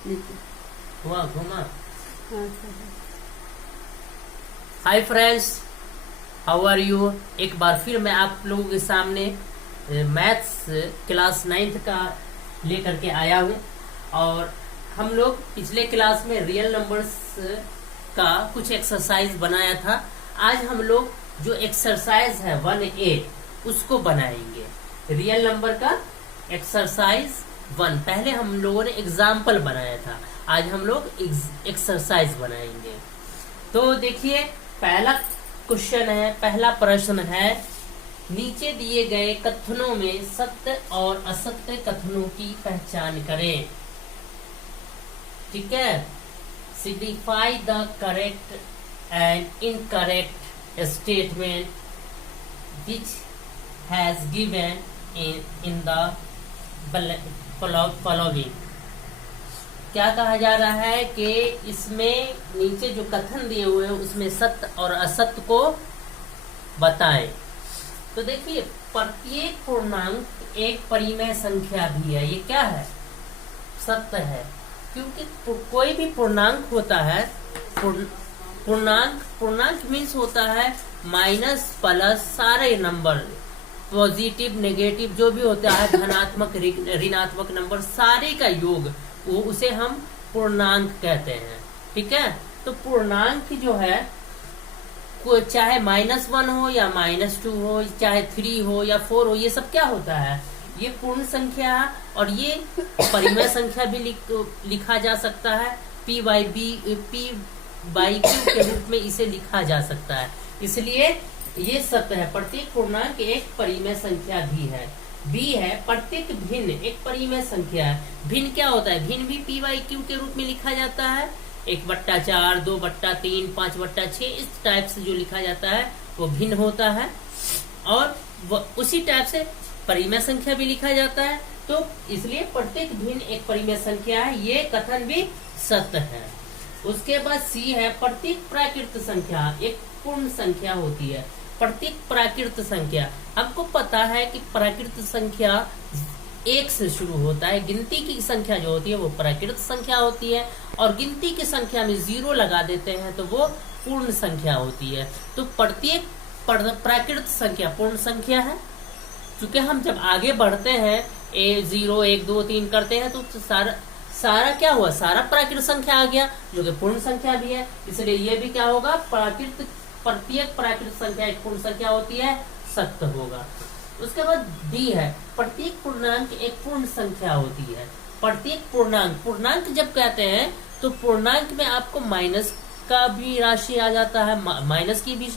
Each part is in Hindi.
हुआ घुमा। हाँ sir. Hi friends, how are you. एक बार फिर मैं आप लोगों के सामने मैथ्स क्लास 9th का लेकर के आया हूँ। और हम लोग पिछले क्लास में रियल नंबर्स का कुछ एक्सरसाइज बनाया था। आज हम लोग जो एक्सरसाइज है 1A उसको बनाएंगे। रियल नंबर का एक्सरसाइज 1 पहले हम लोगों ने एग्जाम्पल बनाया था, आज हम लोग एक्सरसाइज बनाएंगे। तो देखिए, पहला क्वेश्चन है, पहला प्रश्न है, नीचे दिए गए कथनों में सत्य और असत्य कथनों की पहचान करें। ठीक है, signify the correct and incorrect statement which has given in the following. क्या कहा जा रहा है कि इसमें नीचे जो कथन दिए हुए हैं उसमें सत्य और असत्य को बताएं। तो देखिए, प्रत्येक पूर्णांक एक परिमेय संख्या भी है। ये क्या है? सत्य है, क्योंकि कोई भी पूर्णांक होता है, पूर्णांक मीन्स होता है माइनस प्लस सारे नंबर, पॉजिटिव नेगेटिव जो भी होता है, धनात्मक ऋणात्मक नंबर सारे का योग, वो उसे हम पूर्णांक कहते हैं। ठीक है, तो पूर्णांक जो है चाहे -1 हो या -2 हो, चाहे 3 हो या 4 हो, ये सब क्या होता है? ये पूर्ण संख्या है। और ये परिमेय संख्या भी लिखा जा सकता है, P/Q के रूप में इसे लिखा जा सकता है। इसलिए ये सत्य है, प्रत्येक पूर्णांक एक परिमेय संख्या भी है। बी है, प्रत्येक भिन्न एक परिमेय संख्या है। भिन्न क्या होता है? भिन्न भी P/Q के रूप में लिखा जाता है। 1/4, 2/3, 5/6, इस टाइप से जो लिखा जाता है वो भिन्न होता है। और उसी टाइप से परिमेय संख्या भी लिखा जाता है। तो इसलिए प्रत्येक भिन्न एक परिमेय संख्या है, ये कथन भी सत्य है। उसके बाद सी है, प्रत्येक प्राकृत संख्या एक पूर्ण संख्या होती है। प्रत्येक प्राकृत संख्या, हमको पता है कि प्राकृत संख्या 1 से शुरू होता है। गिनती की संख्या जो होती है वो प्राकृत संख्या होती है, और गिनती की संख्या में 0 लगा देते हैं तो वो पूर्ण संख्या होती है। तो प्रत्येक प्राकृत संख्या पूर्ण संख्या है। क्योंकि हम जब आगे बढ़ते हैं 0, 1, 2, 3 करते हैं तो सारा क्या हुआ? सारा प्राकृत संख्या आ गया, जो कि पूर्ण संख्या भी है। इसलिए ये भी क्या होगा? प्रत्येक प्राकृत संख्या एक पूर्ण संख्या होती है, सत्य होगा। उसके बाद डी है, प्रत्येक पूर्णांक एक पूर्ण संख्या होती है। प्रत्येक पूर्णांक जब कहते हैं तो पूर्णांक में आपको माइनस का भी राशि आ जाता है, माइनस की भी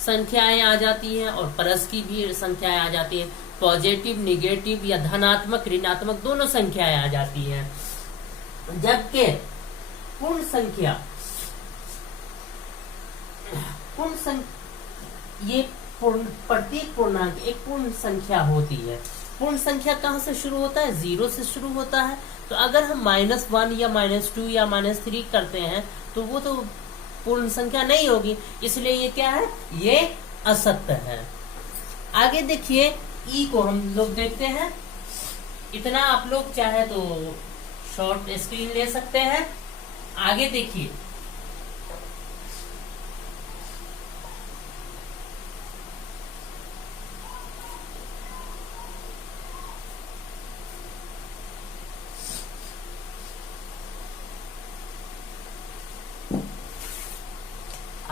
संख्याएं आ जाती हैं, और प्लस की भी संख्याएं आ जाती हैं। पॉजिटिव नेगेटिव या धनात्मक ऋणात्मक दोनों संख्याएं आ जाती हैं। जबकि पूर्ण संख्या ये प्रत्येक पूर्णांक एक पूर्ण संख्या होती है। पूर्ण संख्या कहाँ से शुरू होता है? 0 से शुरू होता है। तो अगर हम -1 या -2 या -3 करते हैं तो वो तो पूर्ण संख्या नहीं होगी। इसलिए ये क्या है? ये असत्य है। आगे देखिए, ई को हम लोग देखते हैं। इतना आप लोग चाहे तो शॉर्ट स्क्रीन ले सकते हैं। आगे देखिए,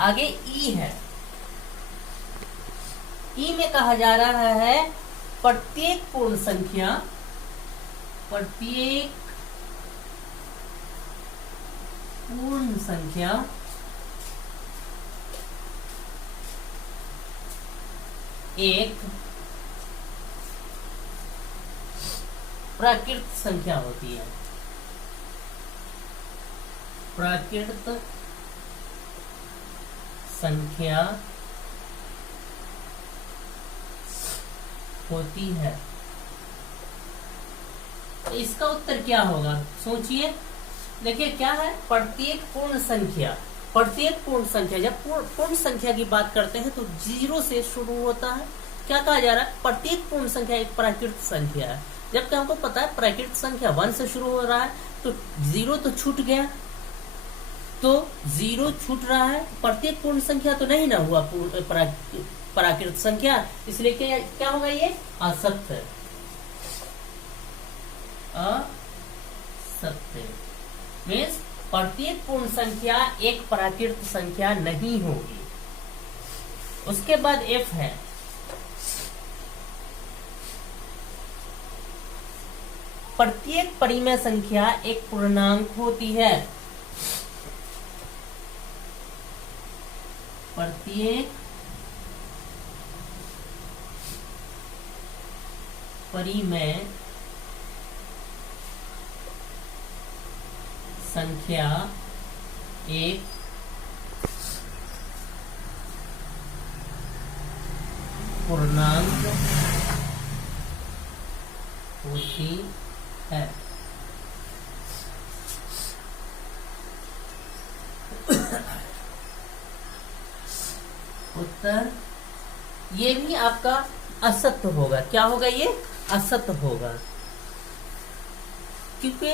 आगे ई है। ई में कहा जा रहा है, प्रत्येक पूर्ण संख्या एक प्राकृत संख्या होती है। प्राकृत संख्या होती है। तो इसका उत्तर क्या होगा? सोचिए। देखिए क्या है, प्रत्येक पूर्ण संख्या जब पूर्ण संख्या की बात करते हैं तो 0 से शुरू होता है। क्या कहा जा रहा है? प्रत्येक पूर्ण संख्या एक प्राकृत संख्या है। जबकि हमको पता है प्राकृत संख्या 1 से शुरू हो रहा है, तो 0 तो छूट गया, तो 0 छूट रहा है, प्रत्येक पूर्ण संख्या तो नहीं ना हुआ प्राकृत संख्या, इसलिए क्या होगा, ये असत्य, असत्य मीन्स प्रत्येक पूर्ण संख्या एक प्राकृत संख्या नहीं होगी। उसके बाद F है, प्रत्येक परिमेय संख्या एक पूर्णांक होती है। प्रत्येक परिमेय संख्या एक पूर्णांक होती है। उत्तर ये भी आपका असत्य होगा। क्या होगा, ये असत्य होगा, क्योंकि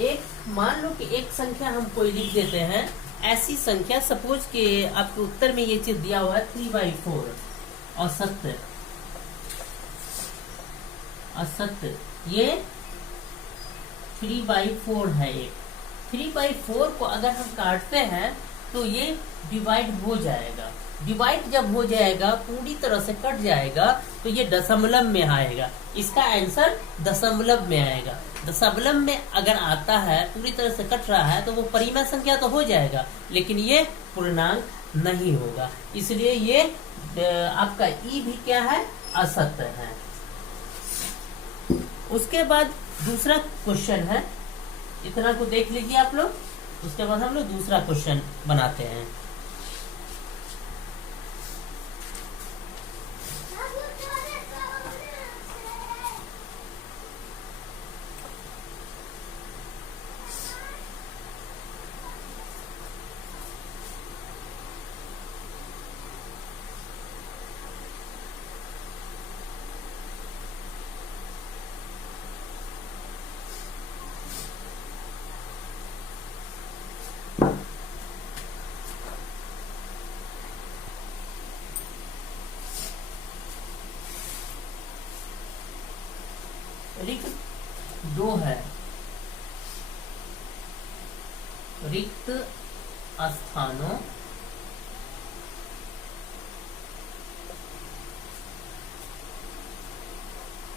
एक मान लो कि एक संख्या हम कोई लिख देते हैं, ऐसी संख्या सपोज के आपके उत्तर में ये चीज दिया हुआ है 3/4, असत्य, असत्य, ये 3/4 है। एक 3/4 को अगर हम काटते हैं तो ये डिवाइड हो जाएगा, डिवाइड जब हो जाएगा पूरी तरह से कट जाएगा तो ये दशमलव में आएगा, इसका आंसर दशमलव में आएगा। दशमलव में अगर आता है, पूरी तरह से कट रहा है, तो वो परिमेय संख्या तो हो जाएगा, लेकिन ये पूर्णांक नहीं होगा, इसलिए ये आपका ई भी क्या है, असत्य है। उसके बाद दूसरा क्वेश्चन है, इतना को देख लीजिए आप लोग, उसके बाद हम लोग दूसरा क्वेश्चन बनाते हैं। रिक्त 2 है, रिक्त स्थानों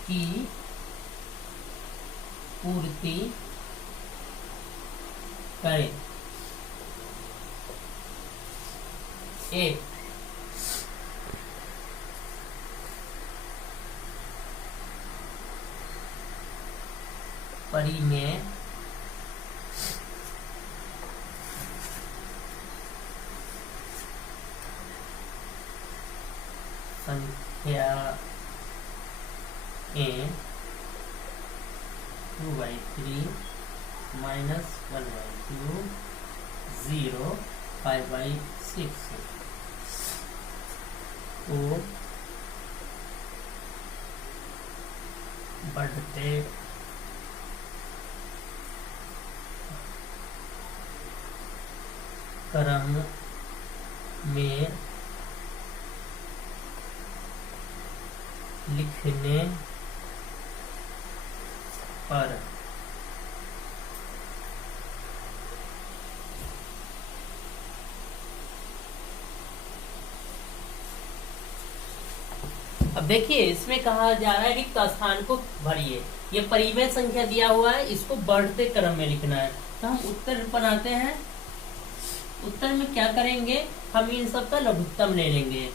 की पूर्ति करें। एक परिमेय संख्या 2/3 -1/2 0 5/6 को बढ़ते क्रम में लिखने पर अब देखिए इसमें कहा जा रहा है रिक्त स्थान को भरिए। ये परिमेय संख्या दिया हुआ है, इसको बढ़ते क्रम में लिखना है। तो हम उत्तर बनाते हैं। उत्तर में क्या करेंगे, हम इन सब का लघुत्तम ले लेंगे।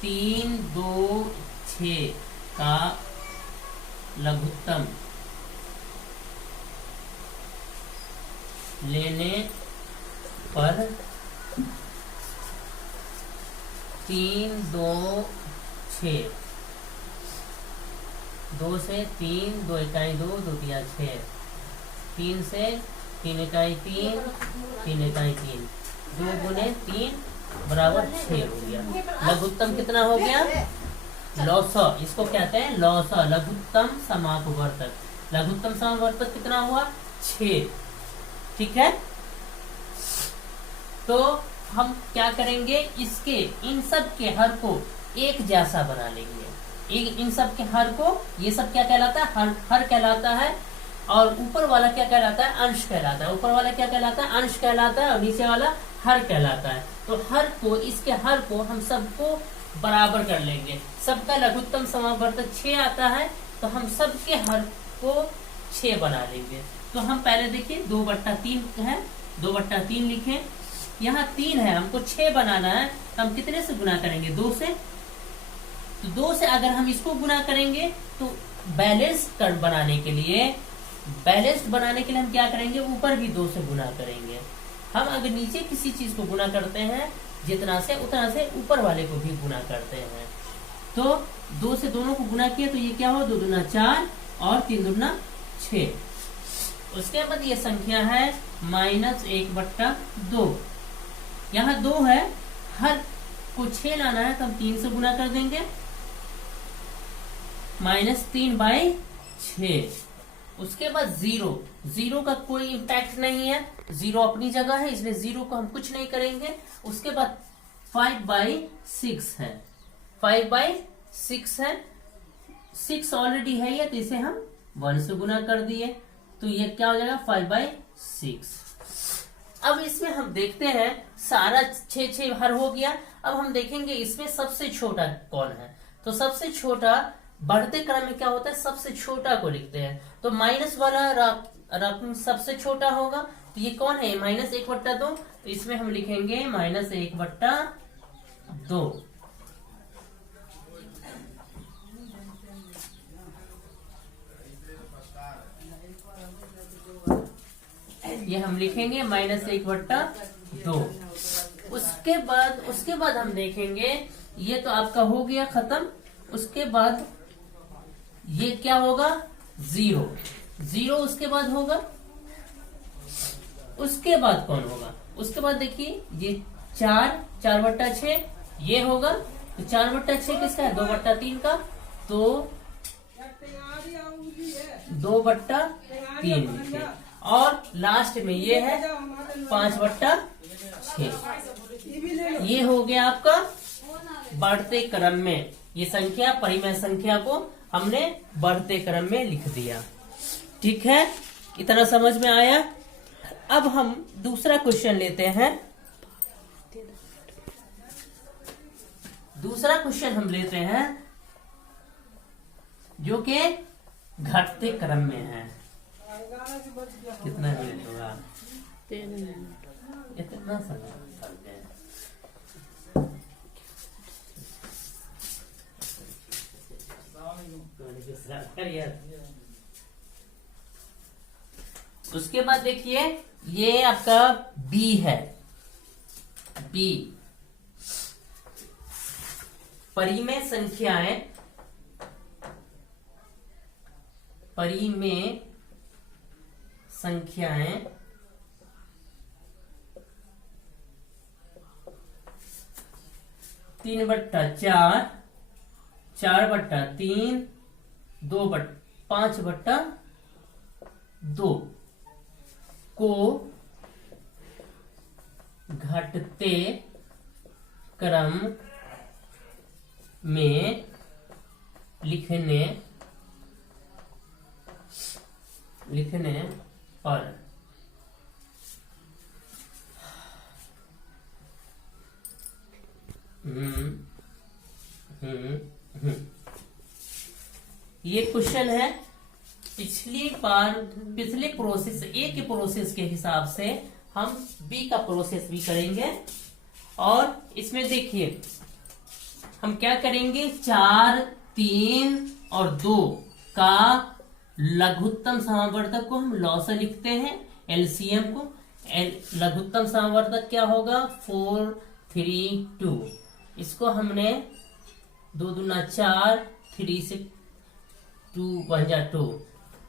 3, 2, 6 का लघुत्तम लेने पर 3, 2, 6, 2 से 3, 2 इकाई 2, 2 तिया 6, 3 से 3 इकाई 3, 3 इकाई 3, 2 गुने 3 बराबर 6 हो गया। लघुत्तम कितना हो गया, लौसा, इसको कहते हैं लौसा, लघुत्तम समापवर्तक। लघुत्तम समापवर्तक कितना हुआ? 6। ठीक है, तो हम क्या करेंगे, इसके इन सब के हर को एक जैसा बना लेंगे। इन सब के हर को, ये सब क्या कहलाता है? हर कहलाता है। और ऊपर वाला क्या कहलाता है? अंश कहलाता है। ऊपर वाला क्या कहलाता है? अंश कहलाता है। और नीचे वाला हर कहलाता है। तो हर को, इसके हर को हम सबको बराबर कर लेंगे। सबका लघुत्तम समापवर्तक 6 आता है, तो हम सबके हर को 6 बना लेंगे। तो हम पहले देखिए 2/3 है, 2/3 लिखें। यहाँ 3 है, हमको 6 बनाना है, तो हम कितने से गुना करेंगे? 2 से। तो 2 से अगर हम इसको गुना करेंगे तो बैलेंस्ड बनाने के लिए हम क्या करेंगे? ऊपर भी 2 से गुना करेंगे। हम अगर नीचे किसी चीज को गुना करते हैं जितना से, उतना से ऊपर वाले को भी गुना करते हैं। तो 2 से दोनों को गुना किया तो ये क्या हो? 2 दूना 4 और 3 दूना 6। उसके बाद ये संख्या है -1/2। यहाँ 2 है, हर को 6 लाना है, तो हम 3 से गुना कर देंगे। -3/6। उसके बाद 0 का कोई इम्पैक्ट नहीं है, 0 अपनी जगह है, इसलिए 0 को हम कुछ नहीं करेंगे। उसके बाद 5/6 है, 5/6 है, 6 ऑलरेडी है ये, तो इसे हम 1 से गुना कर दिए, तो ये क्या हो जाएगा? 5/6। अब इसमें हम देखते हैं, सारा 6 हर हो गया। अब हम देखेंगे इसमें सबसे छोटा कौन है। तो सबसे छोटा, बढ़ते क्रम में क्या होता है? सबसे छोटा को लिखते हैं। तो माइनस वाला रकम सबसे छोटा होगा, तो ये कौन है? -1/2। तो इसमें हम लिखेंगे -1/2। ये हम लिखेंगे -1/2। उसके बाद हम देखेंगे, ये तो आपका हो गया खत्म। उसके बाद ये क्या होगा? 0 उसके बाद होगा। उसके बाद कौन होगा? उसके बाद देखिए ये 4/6 ये होगा। तो 4/6 किसका है? 2/3 का। तो 2/3 लिखे। और लास्ट में ये है 5/6। ये हो गया आपका बढ़ते क्रम में। ये संख्या, परिमेय संख्या को हमने बढ़ते क्रम में लिख दिया। ठीक है, इतना समझ में आया? अब हम दूसरा क्वेश्चन लेते हैं। दूसरा क्वेश्चन हम लेते हैं जो कि घटते क्रम में है। कितना मिनट होगा? 3 मिनट। इतना समय। उसके बाद देखिए ये आपका बी है। बी, परिमेय संख्याएं, परिमेय संख्याएं 3/4, 4/3, 5/2 को घटते क्रम में लिखने पर ये क्वेश्चन है। पिछले प्रोसेस, ए के प्रोसेस के हिसाब से हम बी का प्रोसेस भी करेंगे। और इसमें देखिए हम क्या करेंगे, 4, 3 और 2 का लघुत्तम समावर्तक को हम लॉ से लिखते हैं, एलसीएम को। लघुत्तम समावर्तक क्या होगा? 4, 3, 2। इसको हमने 2 दूना 4, 3 से 2 बन जा 2।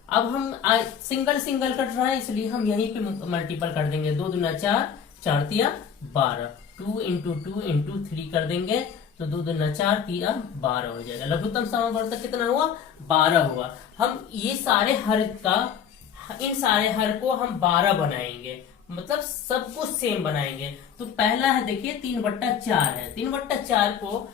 अब हम सिंगल कट रहा है, इसलिए हम यहीं पे मल्टीपल कर देंगे। 2 दूना 4, 4 तिया 12, 2 × 2 × 3 कर देंगे तो तो 2 दूना 4, 3 12 हो जाएगा। लघुत्तम समावर्तक कितना हुआ? 12 हुआ। हम ये सारे हर का, इन सारे हर को हम 12 बनाएंगे, मतलब सब कुछ सेम बनाएंगे। तो पहला है देखिए 3/4 है, 3/4 को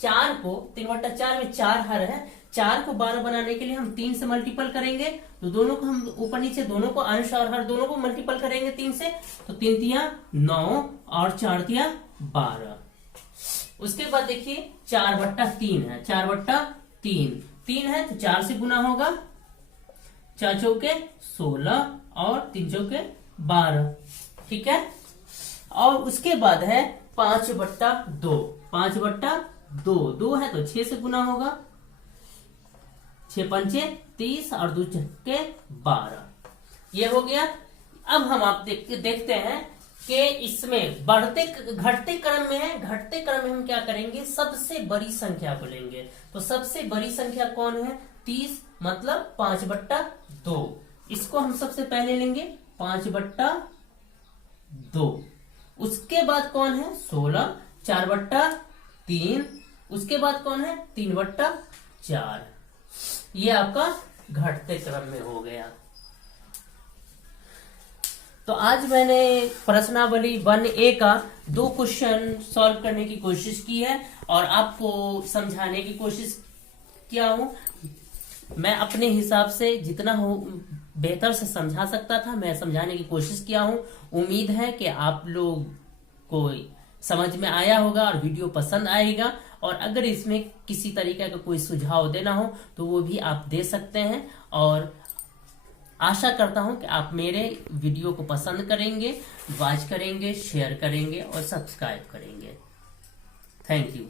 4 को 3/4 में 4 हर है, 4 को 12 बनाने के लिए हम 3 से मल्टीपल करेंगे। तो दोनों को हम ऊपर नीचे दोनों को, अंश और हर दोनों को मल्टीपल करेंगे 3 से। तो 3 तिया 9 और 4 तिया 12। उसके बाद देखिए 4/3 है, 4/3 3 है तो 4 से गुना होगा, 4 चौके 16 और 3 चौके 12, ठीक है। और उसके बाद है 5/2, 5/2, 2 है तो 6 से गुना होगा, 6 पंचे 30 और 2 चौके 12, ये हो गया। अब हम आप देखते हैं कि इसमें बढ़ते घटते क्रम में है, घटते क्रम में हम क्या करेंगे, सबसे बड़ी संख्या को लेंगे। तो सबसे बड़ी संख्या कौन है? 30, मतलब 5/2। इसको हम सबसे पहले लेंगे 5/2। उसके बाद कौन है? 16, 4/3। उसके बाद कौन है? 3/4। ये आपका घटते क्रम में हो गया। तो आज मैंने प्रश्नावली 1A का 2 क्वेश्चन सॉल्व करने की कोशिश की है और आपको समझाने की कोशिश किया हूं। मैं अपने हिसाब से जितना हो बेहतर से समझा सकता था, मैं समझाने की कोशिश किया हूं। उम्मीद है कि आप लोग को समझ में आया होगा और वीडियो पसंद आएगा। और अगर इसमें किसी तरीके का कोई सुझाव देना हो तो वो भी आप दे सकते हैं। और आशा करता हूं कि आप मेरे वीडियो को पसंद करेंगे, वॉच करेंगे, शेयर करेंगे और सब्सक्राइब करेंगे। Thank you.